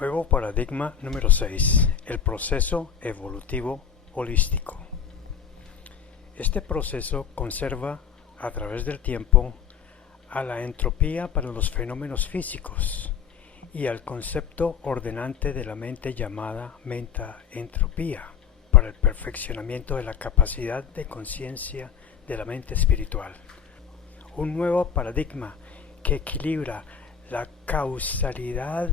Nuevo paradigma número 6. El proceso evolutivo holístico. Este proceso conserva a través del tiempo a la entropía para los fenómenos físicos y al concepto ordenante de la mente llamada metaentropía para el perfeccionamiento de la capacidad de conciencia de la mente espiritual. Un nuevo paradigma que equilibra la causalidad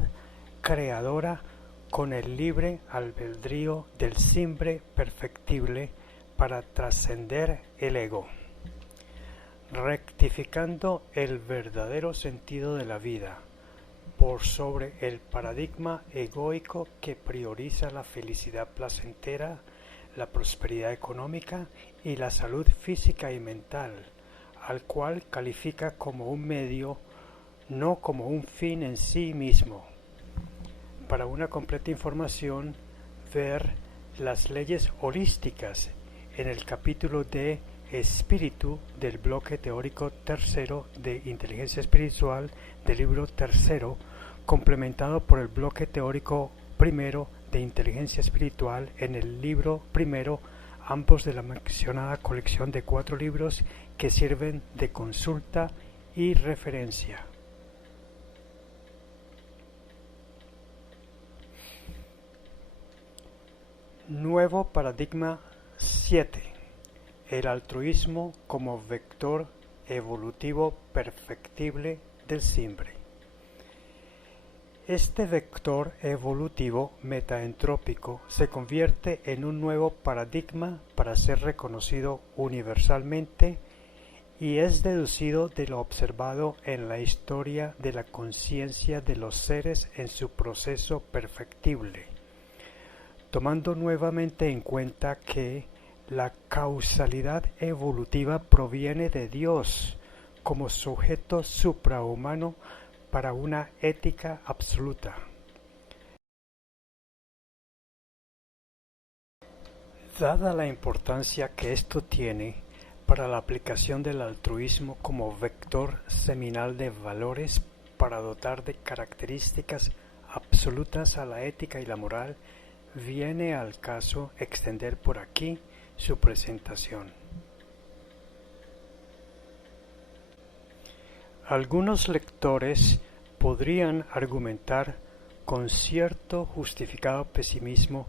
creadora con el libre albedrío del simple perfectible para trascender el ego, rectificando el verdadero sentido de la vida por sobre el paradigma egoico que prioriza la felicidad placentera, la prosperidad económica y la salud física y mental, al cual califica como un medio, no como un fin en sí mismo. Para una completa información, ver las leyes holísticas en el capítulo de Espíritu del bloque teórico tercero de Inteligencia Espiritual del libro tercero, complementado por el bloque teórico primero de Inteligencia Espiritual en el libro primero, ambos de la mencionada colección de 4 libros que sirven de consulta y referencia. Nuevo paradigma 7. El altruismo como vector evolutivo perfectible del simbre. Este vector evolutivo metaentrópico se convierte en un nuevo paradigma para ser reconocido universalmente y es deducido de lo observado en la historia de la conciencia de los seres en su proceso perfectible, tomando nuevamente en cuenta que la causalidad evolutiva proviene de Dios como sujeto suprahumano para una ética absoluta. Dada la importancia que esto tiene para la aplicación del altruismo como vector seminal de valores para dotar de características absolutas a la ética y la moral, viene al caso extender por aquí su presentación. Algunos lectores podrían argumentar con cierto justificado pesimismo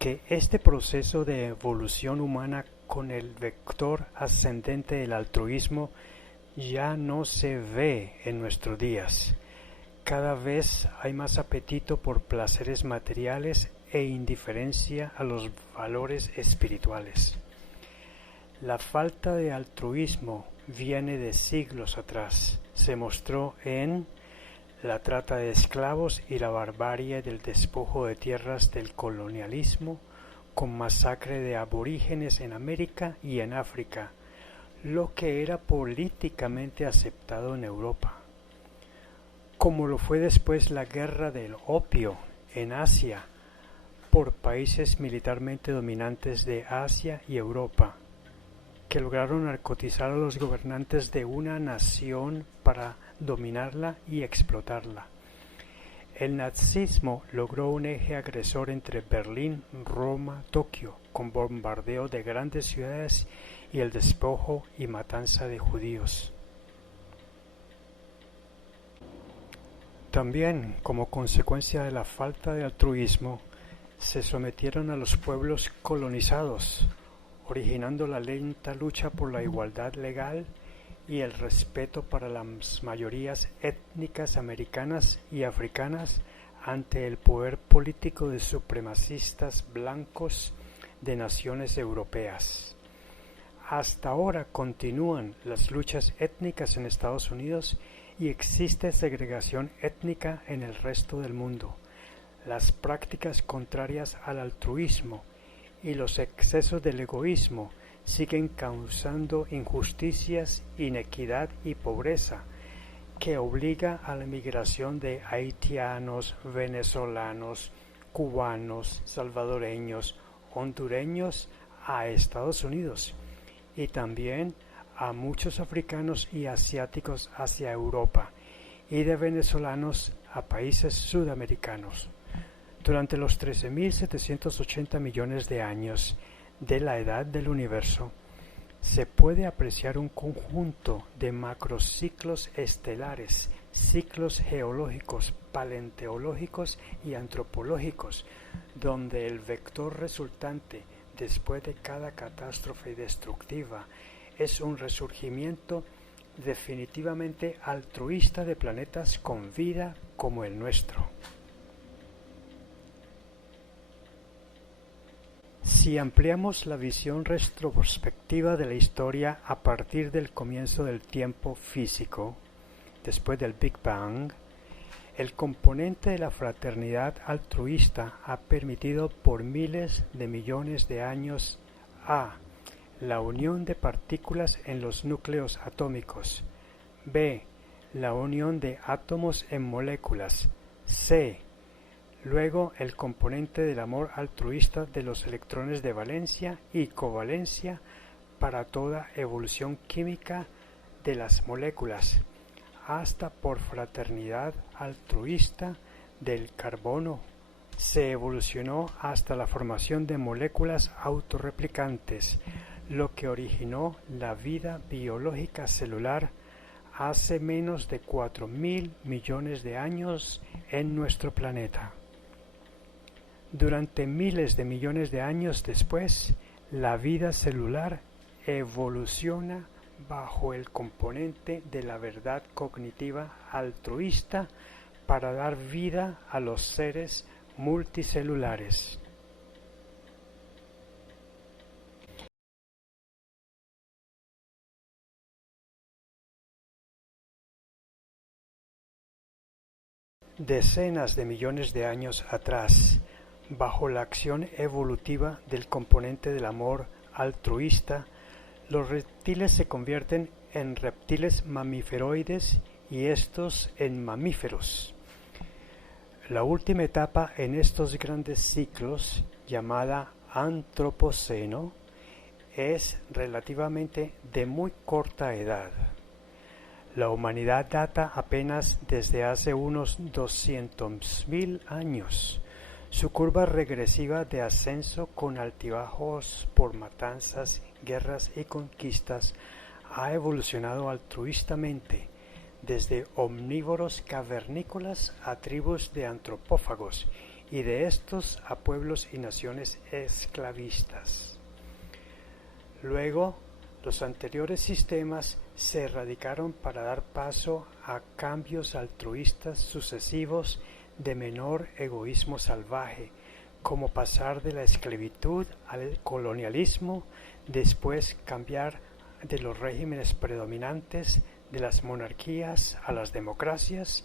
que este proceso de evolución humana con el vector ascendente del altruismo ya no se ve en nuestros días. Cada vez hay más apetito por placeres materiales e indiferencia a los valores espirituales. La falta de altruismo viene de siglos atrás. Se mostró en la trata de esclavos y la barbarie del despojo de tierras del colonialismo, con masacre de aborígenes en América y en África, lo que era políticamente aceptado en Europa, como lo fue después la guerra del opio en Asia, por países militarmente dominantes de Asia y Europa, que lograron narcotizar a los gobernantes de una nación para dominarla y explotarla. El nazismo logró un eje agresor entre Berlín, Roma, Tokio, con bombardeo de grandes ciudades y el despojo y matanza de judíos. También, como consecuencia de la falta de altruismo, se sometieron a los pueblos colonizados, originando la lenta lucha por la igualdad legal y el respeto para las mayorías étnicas americanas y africanas ante el poder político de supremacistas blancos de naciones europeas. Hasta ahora continúan las luchas étnicas en Estados Unidos y existe segregación étnica en el resto del mundo. Las prácticas contrarias al altruismo y los excesos del egoísmo siguen causando injusticias, inequidad y pobreza, que obliga a la migración de haitianos, venezolanos, cubanos, salvadoreños, hondureños a Estados Unidos y también a muchos africanos y asiáticos hacia Europa y de venezolanos a países sudamericanos. Durante los 13.780 millones de años de la edad del universo, se puede apreciar un conjunto de macrociclos estelares, ciclos geológicos, paleontológicos y antropológicos, donde el vector resultante después de cada catástrofe destructiva es un resurgimiento definitivamente altruista de planetas con vida como el nuestro. Si ampliamos la visión retrospectiva de la historia a partir del comienzo del tiempo físico, después del Big Bang, el componente de la fraternidad altruista ha permitido por miles de millones de años a. La unión de partículas en los núcleos atómicos, b. La unión de átomos en moléculas, c. Luego el componente del amor altruista de los electrones de valencia y covalencia para toda evolución química de las moléculas, hasta por fraternidad altruista del carbono. Se evolucionó hasta la formación de moléculas autorreplicantes, lo que originó la vida biológica celular hace menos de 4.000 millones de años en nuestro planeta. Durante miles de millones de años después, la vida celular evoluciona bajo el componente de la verdad cognitiva altruista para dar vida a los seres multicelulares. Decenas de millones de años atrás, bajo la acción evolutiva del componente del amor altruista, los reptiles se convierten en reptiles mamíferoides y estos en mamíferos. La última etapa en estos grandes ciclos, llamada Antropoceno, es relativamente de muy corta edad. La humanidad data apenas desde hace unos 200.000 años. Su curva regresiva de ascenso con altibajos por matanzas, guerras y conquistas ha evolucionado altruistamente, desde omnívoros cavernícolas a tribus de antropófagos y de estos a pueblos y naciones esclavistas. Luego, los anteriores sistemas se erradicaron para dar paso a cambios altruistas sucesivos de menor egoísmo salvaje, como pasar de la esclavitud al colonialismo, después cambiar de los regímenes predominantes de las monarquías a las democracias,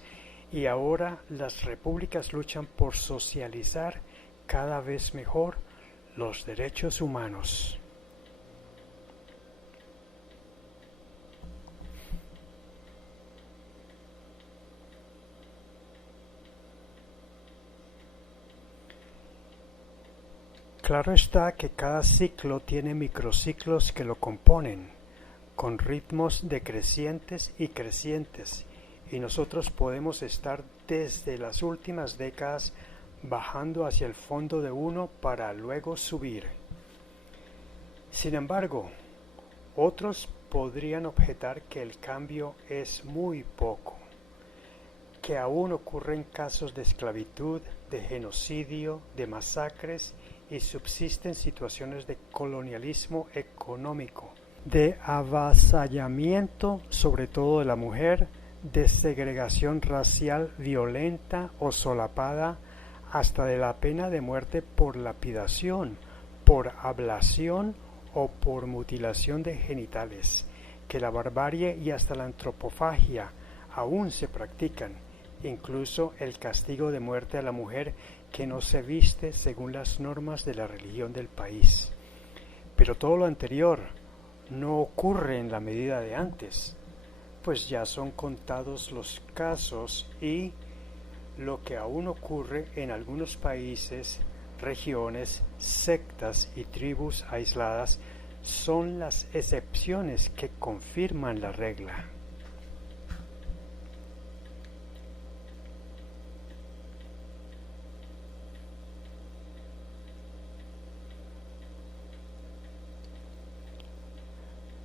y ahora las repúblicas luchan por socializar cada vez mejor los derechos humanos. Claro está que cada ciclo tiene microciclos que lo componen, con ritmos decrecientes y crecientes, y nosotros podemos estar desde las últimas décadas bajando hacia el fondo de uno para luego subir. Sin embargo, otros podrían objetar que el cambio es muy poco, que aún ocurren casos de esclavitud, de genocidio, de masacres, y subsisten situaciones de colonialismo económico, de avasallamiento sobre todo de la mujer, de segregación racial violenta o solapada, hasta de la pena de muerte por lapidación, por ablación o por mutilación de genitales, que la barbarie y hasta la antropofagia aún se practican, incluso el castigo de muerte a la mujer que no se viste según las normas de la religión del país. Pero todo lo anterior no ocurre en la medida de antes, pues ya son contados los casos y lo que aún ocurre en algunos países, regiones, sectas y tribus aisladas son las excepciones que confirman la regla.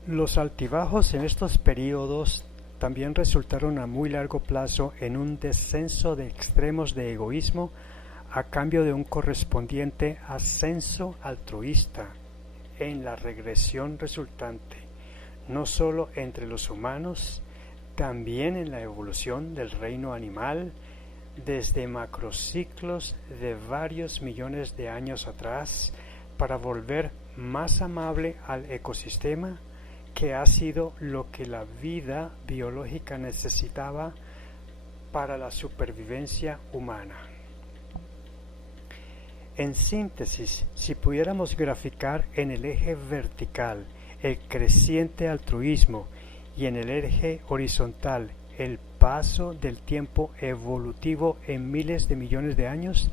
Los altibajos en estos periodos también resultaron a muy largo plazo en un descenso de extremos de egoísmo a cambio de un correspondiente ascenso altruista en la regresión resultante, no solo entre los humanos, también en la evolución del reino animal, desde macrociclos de varios millones de años atrás, para volver más amable al ecosistema, que ha sido lo que la vida biológica necesitaba para la supervivencia humana. En síntesis, si pudiéramos graficar en el eje vertical el creciente altruismo y en el eje horizontal el paso del tiempo evolutivo en miles de millones de años,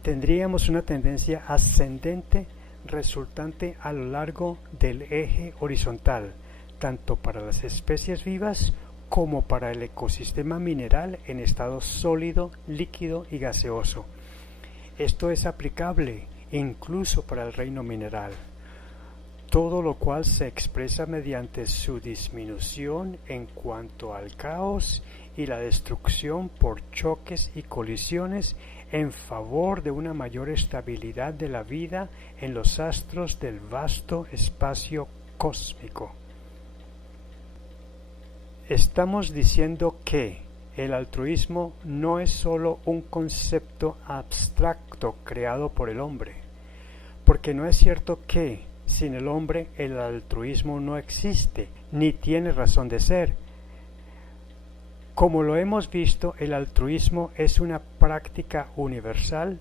tendríamos una tendencia ascendente resultante a lo largo del eje horizontal, tanto para las especies vivas como para el ecosistema mineral en estado sólido, líquido y gaseoso. Esto es aplicable incluso para el reino mineral, todo lo cual se expresa mediante su disminución en cuanto al caos y la destrucción por choques y colisiones en favor de una mayor estabilidad de la vida en los astros del vasto espacio cósmico. Estamos diciendo que el altruismo no es sólo un concepto abstracto creado por el hombre, porque no es cierto que sin el hombre el altruismo no existe, ni tiene razón de ser. Como lo hemos visto, el altruismo es una práctica universal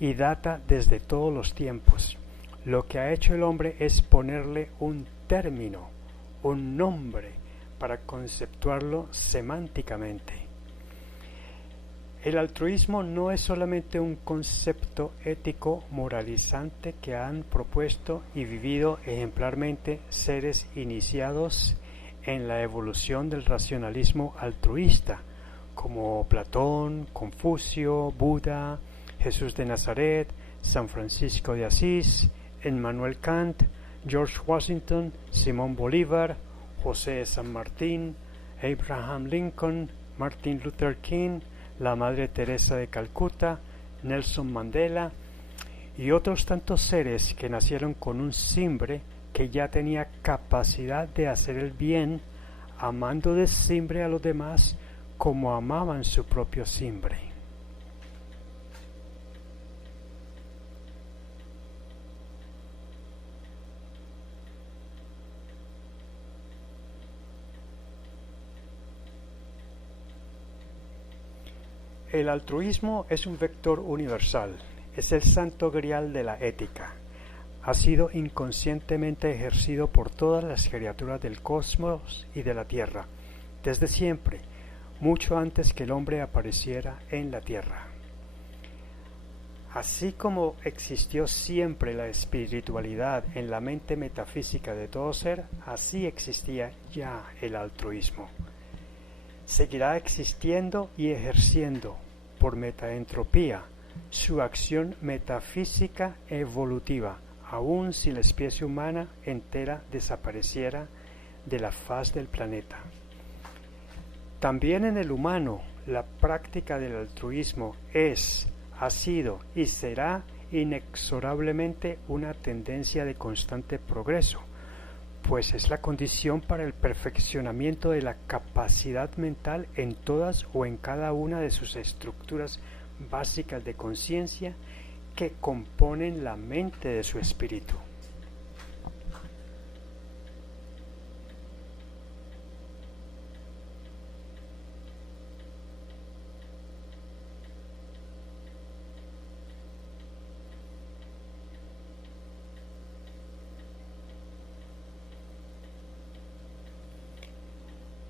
y data desde todos los tiempos. Lo que ha hecho el hombre es ponerle un término, un nombre, para conceptuarlo semánticamente. El altruismo no es solamente un concepto ético moralizante que han propuesto y vivido ejemplarmente seres iniciados en la evolución del racionalismo altruista, como Platón, Confucio, Buda, Jesús de Nazaret, San Francisco de Asís, Immanuel Kant, George Washington, Simón Bolívar, José de San Martín, Abraham Lincoln, Martin Luther King, la Madre Teresa de Calcuta, Nelson Mandela y otros tantos seres que nacieron con un simbre que ya tenía capacidad de hacer el bien, amando de simbre a los demás como amaban su propio simbre. El altruismo es un vector universal, es el santo grial de la ética. Ha sido inconscientemente ejercido por todas las criaturas del cosmos y de la Tierra, desde siempre, mucho antes que el hombre apareciera en la Tierra. Así como existió siempre la espiritualidad en la mente metafísica de todo ser, así existía ya el altruismo. Seguirá existiendo y ejerciendo, por metaentropía, su acción metafísica evolutiva, aun si la especie humana entera desapareciera de la faz del planeta. También en el humano, la práctica del altruismo ha sido y será inexorablemente una tendencia de constante progreso, pues es la condición para el perfeccionamiento de la capacidad mental en todas o en cada una de sus estructuras básicas de conciencia que componen la mente de su espíritu.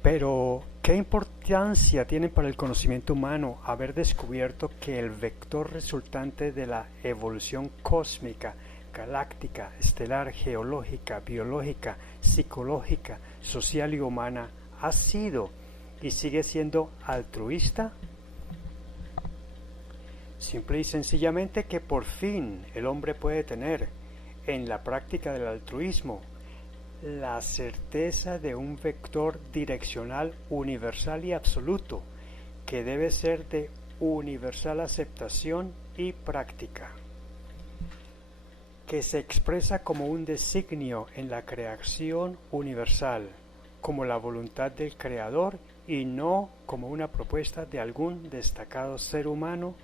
Pero, ¿qué importancia tiene para el conocimiento humano haber descubierto que el vector resultante de la evolución cósmica, galáctica, estelar, geológica, biológica, psicológica, social y humana ha sido y sigue siendo altruista? Simple y sencillamente que por fin el hombre puede tener, en la práctica del altruismo, la certeza de un vector direccional universal y absoluto, que debe ser de universal aceptación y práctica, que se expresa como un designio en la creación universal, como la voluntad del Creador y no como una propuesta de algún destacado ser humano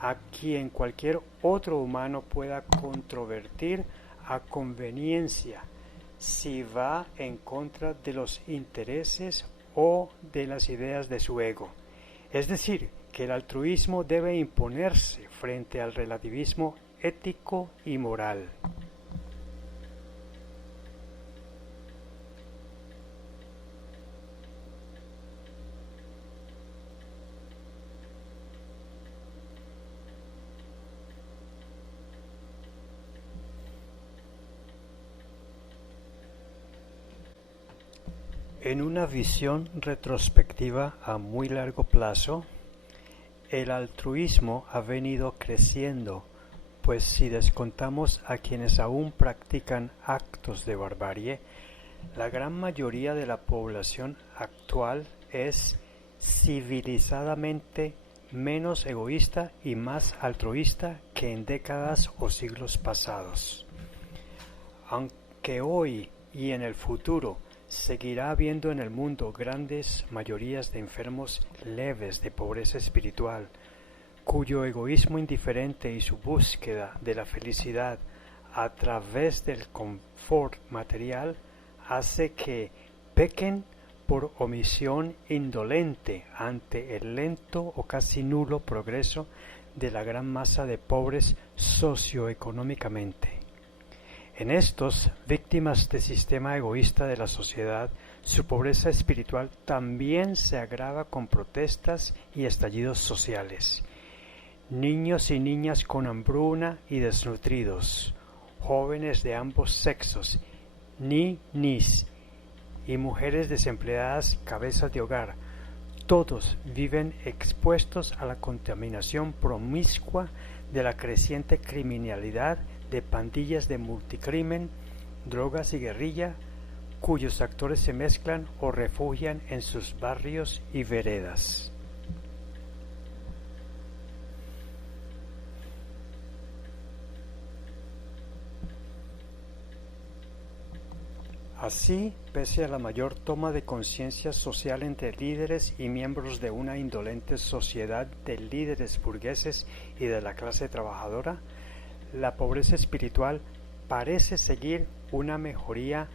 a quien cualquier otro humano pueda controvertir a conveniencia si va en contra de los intereses o de las ideas de su ego. Es decir, que el altruismo debe imponerse frente al relativismo ético y moral. En una visión retrospectiva a muy largo plazo, el altruismo ha venido creciendo, pues si descontamos a quienes aún practican actos de barbarie, la gran mayoría de la población actual es civilizadamente menos egoísta y más altruista que en décadas o siglos pasados. Aunque hoy y en el futuro seguirá habiendo en el mundo grandes mayorías de enfermos leves de pobreza espiritual, cuyo egoísmo indiferente y su búsqueda de la felicidad a través del confort material hace que pequen por omisión indolente ante el lento o casi nulo progreso de la gran masa de pobres socioeconómicamente. En estos, víctimas del sistema egoísta de la sociedad, su pobreza espiritual también se agrava con protestas y estallidos sociales. Niños y niñas con hambruna y desnutridos, jóvenes de ambos sexos, ninis, y mujeres desempleadas, cabezas de hogar, todos viven expuestos a la contaminación promiscua de la creciente criminalidad de pandillas de multicrimen, drogas y guerrilla, cuyos actores se mezclan o refugian en sus barrios y veredas. Así, pese a la mayor toma de conciencia social entre líderes y miembros de una indolente sociedad de líderes burgueses y de la clase trabajadora, la pobreza espiritual parece seguir una mejoría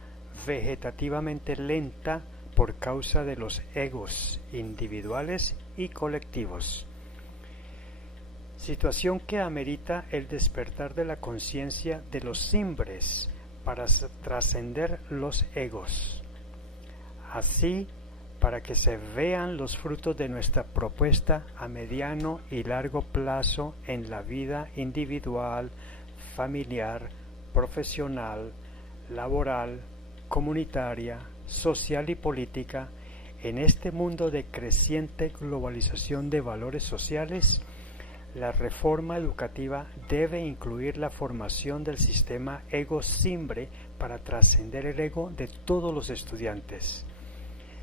vegetativamente lenta por causa de los egos individuales y colectivos. Situación que amerita el despertar de la conciencia de los simbres para trascender los egos. Así, para que se vean los frutos de nuestra propuesta a mediano y largo plazo en la vida individual, familiar, profesional, laboral, comunitaria, social y política, en este mundo de creciente globalización de valores sociales, la reforma educativa debe incluir la formación del sistema ego-simbre para trascender el ego de todos los estudiantes.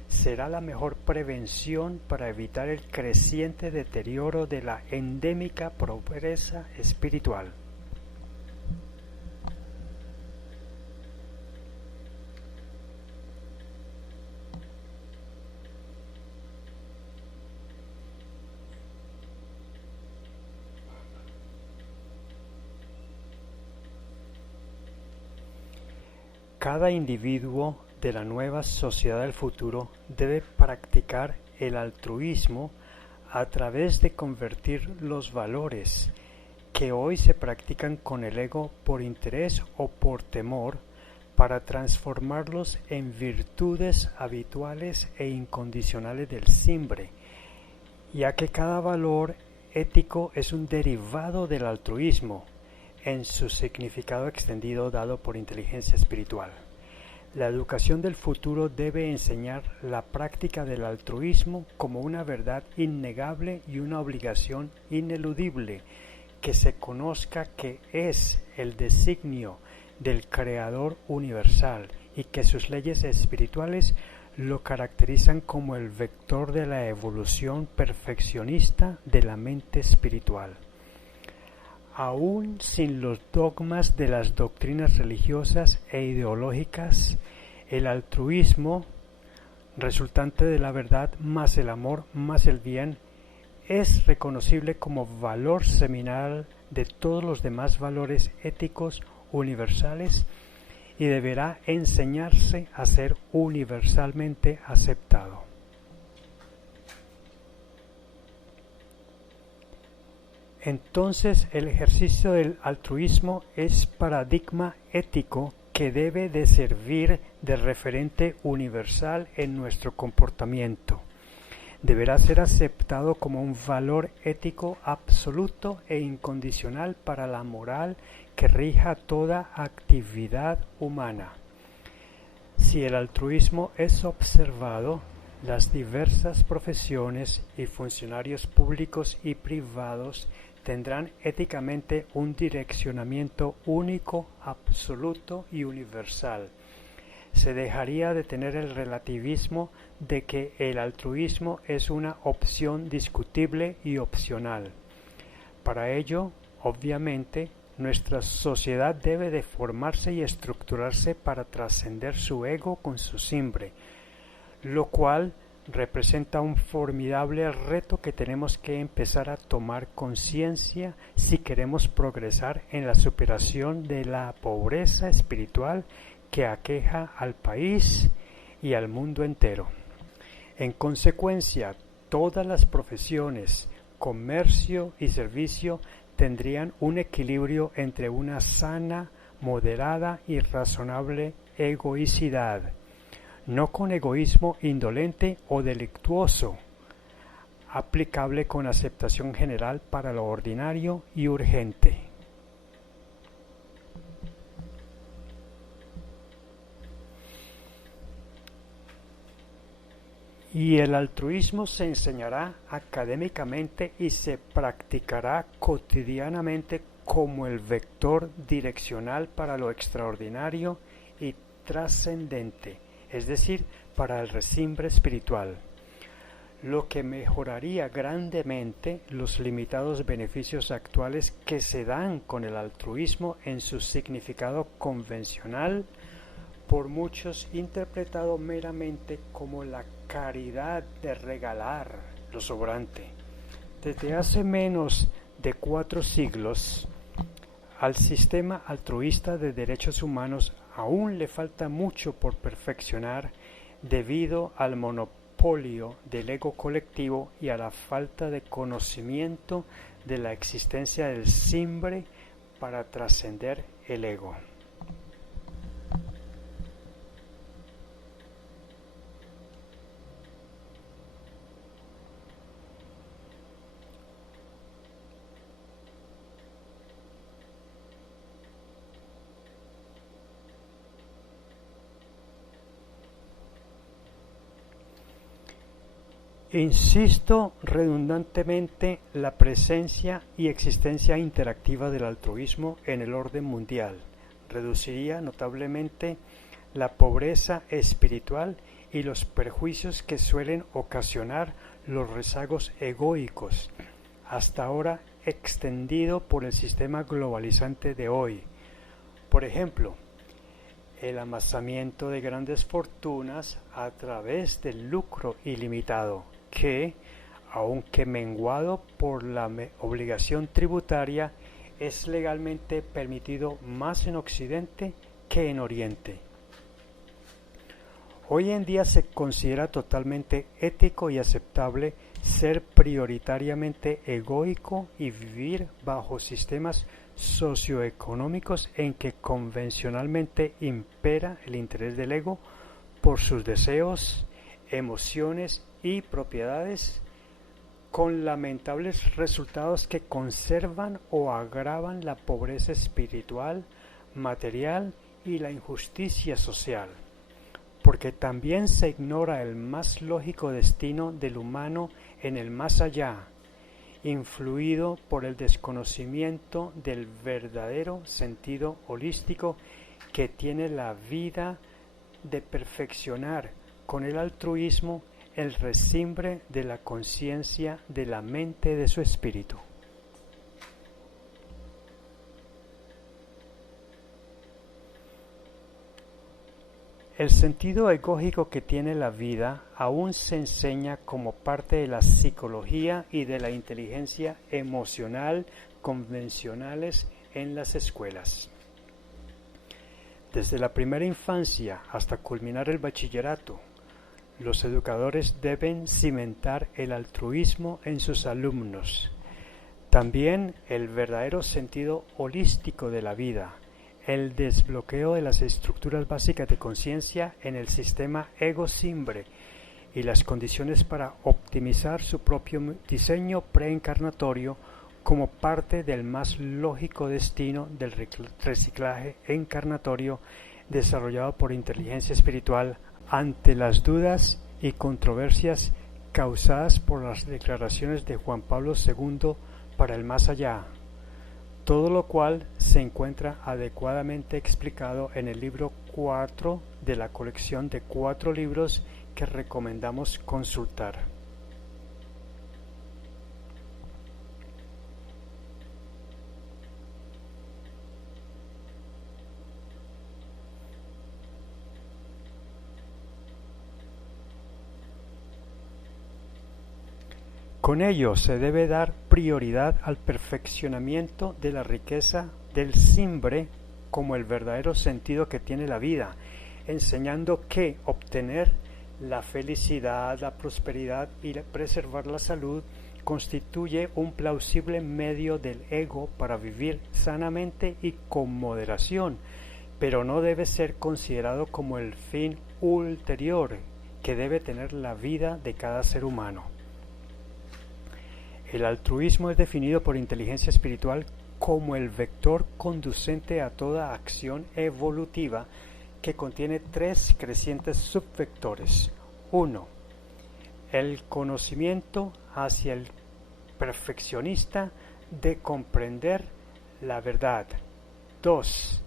Será la mejor prevención para evitar el creciente deterioro de la endémica pobreza espiritual. Cada individuo de la nueva sociedad del futuro debe practicar el altruismo a través de convertir los valores que hoy se practican con el ego por interés o por temor para transformarlos en virtudes habituales e incondicionales del simbre, ya que cada valor ético es un derivado del altruismo en su significado extendido dado por inteligencia espiritual. La educación del futuro debe enseñar la práctica del altruismo como una verdad innegable y una obligación ineludible, que se conozca que es el designio del Creador universal y que sus leyes espirituales lo caracterizan como el vector de la evolución perfeccionista de la mente espiritual. Aún sin los dogmas de las doctrinas religiosas e ideológicas, el altruismo, resultante de la verdad más el amor más el bien, es reconocible como valor seminal de todos los demás valores éticos universales y deberá enseñarse a ser universalmente aceptado. Entonces, el ejercicio del altruismo es paradigma ético que debe de servir de referente universal en nuestro comportamiento. Deberá ser aceptado como un valor ético absoluto e incondicional para la moral que rija toda actividad humana. Si el altruismo es observado, las diversas profesiones y funcionarios públicos y privados tendrán éticamente un direccionamiento único, absoluto y universal. Se dejaría de tener el relativismo de que el altruismo es una opción discutible y opcional. Para ello, obviamente, nuestra sociedad debe de formarse y estructurarse para trascender su ego con su simbre, lo cual representa un formidable reto que tenemos que empezar a tomar conciencia si queremos progresar en la superación de la pobreza espiritual que aqueja al país y al mundo entero. En consecuencia, todas las profesiones, comercio y servicio tendrían un equilibrio entre una sana, moderada y razonable egoicidad, no con egoísmo indolente o delictuoso, aplicable con aceptación general para lo ordinario y urgente. Y el altruismo se enseñará académicamente y se practicará cotidianamente como el vector direccional para lo extraordinario y trascendente, es decir, para el resimbre espiritual, lo que mejoraría grandemente los limitados beneficios actuales que se dan con el altruismo en su significado convencional, por muchos interpretado meramente como la caridad de regalar lo sobrante. Desde hace menos de 4 siglos, al sistema altruista de derechos humanos aún le falta mucho por perfeccionar debido al monopolio del ego colectivo y a la falta de conocimiento de la existencia del simbre para trascender el ego. Insisto redundantemente la presencia y existencia interactiva del altruismo en el orden mundial reduciría notablemente la pobreza espiritual y los perjuicios que suelen ocasionar los rezagos egoicos, hasta ahora extendido por el sistema globalizante de hoy. Por ejemplo, el amasamiento de grandes fortunas a través del lucro ilimitado, que, aunque menguado por la obligación tributaria, es legalmente permitido más en Occidente que en Oriente. Hoy en día se considera totalmente ético y aceptable ser prioritariamente egoico y vivir bajo sistemas socioeconómicos en que convencionalmente impera el interés del ego por sus deseos, emociones y propiedades, con lamentables resultados que conservan o agravan la pobreza espiritual, material y la injusticia social, porque también se ignora el más lógico destino del humano en el más allá, influido por el desconocimiento del verdadero sentido holístico que tiene la vida de perfeccionar con el altruismo el resimbre de la conciencia de la mente de su espíritu. El sentido egóico que tiene la vida aún se enseña como parte de la psicología y de la inteligencia emocional convencionales en las escuelas. Desde la primera infancia hasta culminar el bachillerato, los educadores deben cimentar el altruismo en sus alumnos. También el verdadero sentido holístico de la vida, el desbloqueo de las estructuras básicas de conciencia en el sistema ego-simbre y las condiciones para optimizar su propio diseño preencarnatorio como parte del más lógico destino del reciclaje encarnatorio desarrollado por inteligencia espiritual ante las dudas y controversias causadas por las declaraciones de Juan Pablo II para el más allá, todo lo cual se encuentra adecuadamente explicado en el libro 4 de la colección de 4 libros que recomendamos consultar. Con ello se debe dar prioridad al perfeccionamiento de la riqueza del simbre como el verdadero sentido que tiene la vida, enseñando que obtener la felicidad, la prosperidad y preservar la salud constituye un plausible medio del ego para vivir sanamente y con moderación, pero no debe ser considerado como el fin ulterior que debe tener la vida de cada ser humano. El altruismo es definido por inteligencia espiritual como el vector conducente a toda acción evolutiva que contiene 3 crecientes subvectores. 1. El conocimiento hacia el perfeccionista de comprender la verdad. 2.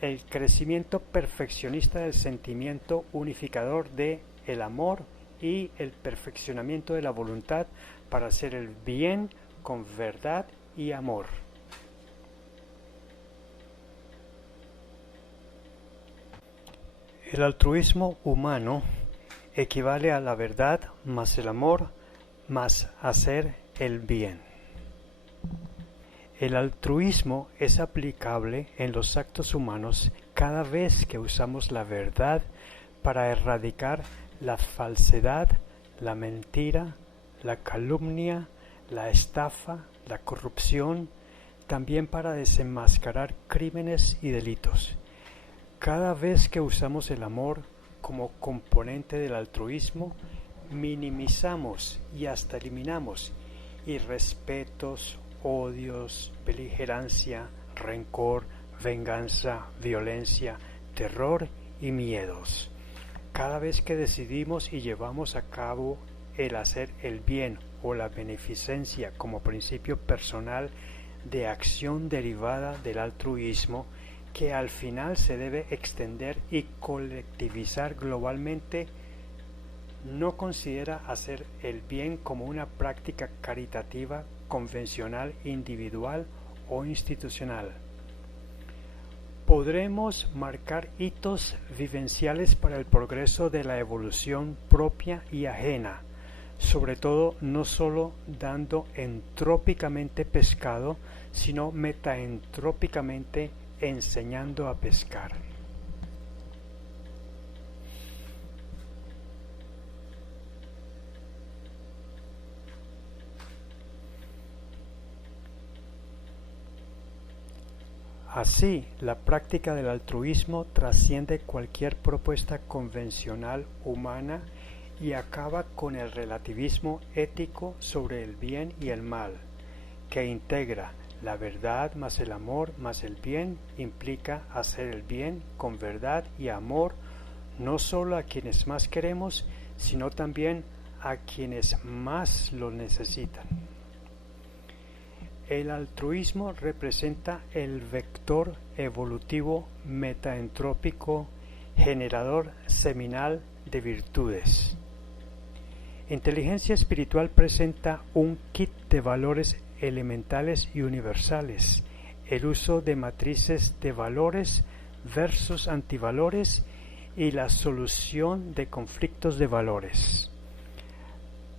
El crecimiento perfeccionista del sentimiento unificador de el amor y el perfeccionamiento de la voluntad para hacer el bien con verdad y amor. El altruismo humano equivale a la verdad más el amor más hacer el bien. El altruismo es aplicable en los actos humanos cada vez que usamos la verdad para erradicar la falsedad, la mentira, la calumnia, la estafa, la corrupción, también para desenmascarar crímenes y delitos. Cada vez que usamos el amor como componente del altruismo, minimizamos y hasta eliminamos irrespetos, odios, beligerancia, rencor, venganza, violencia, terror y miedos. Cada vez que decidimos y llevamos a cabo el hacer el bien o la beneficencia como principio personal de acción derivada del altruismo, que al final se debe extender y colectivizar globalmente, no considera hacer el bien como una práctica caritativa, convencional, individual o institucional. Podremos marcar hitos vivenciales para el progreso de la evolución propia y ajena, sobre todo no solo dando entrópicamente pescado, sino metaentrópicamente enseñando a pescar. Así, la práctica del altruismo trasciende cualquier propuesta convencional humana y acaba con el relativismo ético sobre el bien y el mal, que integra la verdad más el amor más el bien, implica hacer el bien con verdad y amor, no solo a quienes más queremos, sino también a quienes más lo necesitan. El altruismo representa el vector evolutivo metaentrópico generador seminal de virtudes. Inteligencia espiritual presenta un kit de valores elementales y universales, el uso de matrices de valores versus antivalores y la solución de conflictos de valores.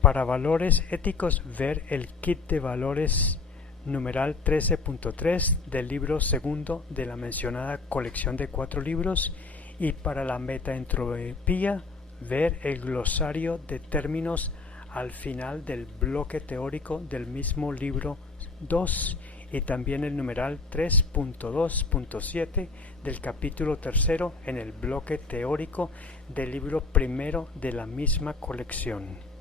Para valores éticos, ver el kit de valores numeral 13.3 del libro segundo de la mencionada colección de 4 libros, y para la metaentropía, ver el glosario de términos al final del bloque teórico del mismo libro 2 y también el numeral 3.2.7 del capítulo 3 en el bloque teórico del libro primero de la misma colección.